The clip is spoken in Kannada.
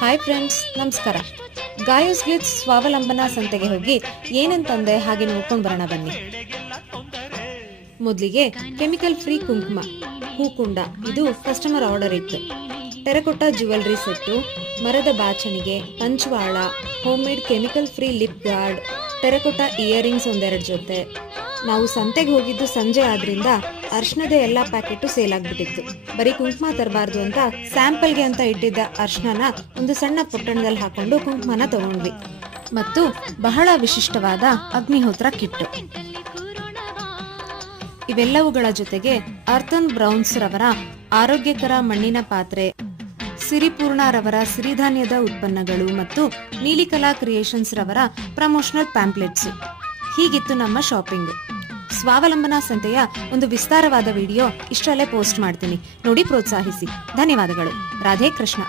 ಹಾಯ್ ಫ್ರೆಂಡ್ಸ್, ನಮಸ್ಕಾರ. ಗಾಯೋಸ್ ಗ್ಲಿಟ್ಸ್ ಸ್ವಾವಲಂಬನಾ ಸಂತೆಗೆ ಹೋಗಿ ಏನಂತಂದೆ ಹಾಗೆ ನೋಡ್ಕೊಂಡು ಬರೋಣ ಬನ್ನಿ. ಮೊದಲಿಗೆ ಕೆಮಿಕಲ್ ಫ್ರೀ ಕುಂಕುಮ ಹೂಕುಂಡ, ಇದು ಕಸ್ಟಮರ್ ಆರ್ಡರ್ ಇತ್ತು. ಟೆರಕೋಟಾ ಜ್ಯುವೆಲ್ರಿ ಸೆಟ್ಟು, ಮರದ ಬಾಚಣಿಗೆ, ಪಂಚವಾಳ, home made chemical free lip guard, terracotta earrings ಒಂದೆರಡು ಜೊತೆ. ನಾವು ಸಂತೆಗೆ ಹೋಗಿದ್ದು ಸಂಜೆ ಆದ್ರಿಂದ ಅರ್ಶನದ ಎಲ್ಲಾ ಪ್ಯಾಕೆಟ್ ಸೇಲ್ ಆಗ್ಬಿಟ್ಟಿತ್ತು. ಬರೀ ಕುಂಕುಮ ತರಬಾರ್ದು ಅಂತ ಸ್ಯಾಂಪಲ್ಗೆ ಅಂತ ಇಟ್ಟಿದ್ದ ಅರ್ಶನನ ಒಂದು ಸಣ್ಣ ಪೊಟ್ಟಣದಲ್ಲಿ ಹಾಕೊಂಡು ಕುಂಕುಮನ ತಗೊಂಡ್ವಿ. ಮತ್ತು ಬಹಳ ವಿಶಿಷ್ಟವಾದ ಅಗ್ನಿಹೋತ್ರ ಕಿಟ್ಟು. ಇವೆಲ್ಲವುಗಳ ಜೊತೆಗೆ ಅರ್ಥನ್ ಬ್ರೌನ್ಸ್ ರವರ ಆರೋಗ್ಯಕರ ಮಣ್ಣಿನ ಪಾತ್ರೆ, ಸಿರಿಪೂರ್ಣ ರವರ ಸಿರಿಧಾನ್ಯದ ಉತ್ಪನ್ನಗಳು ಮತ್ತು ನೀಲಿಕಲಾ ಕ್ರಿಯೇಷನ್ಸ್ ರವರ ಪ್ರಮೋಷನಲ್ ಪ್ಯಾಂಪ್ಲೆಟ್ಸ್. ಹೀಗಿತ್ತು ನಮ್ಮ ಶಾಪಿಂಗ್. ಸ್ವಾವಲಂಬನಾ ಸಂತೆಯ ಒಂದು ವಿಸ್ತಾರವಾದ ವಿಡಿಯೋ ಇಷ್ಟರಲ್ಲೇ ಪೋಸ್ಟ್ ಮಾಡ್ತೀನಿ, ನೋಡಿ ಪ್ರೋತ್ಸಾಹಿಸಿ. ಧನ್ಯವಾದಗಳು. ರಾಧೇ ಕೃಷ್ಣ.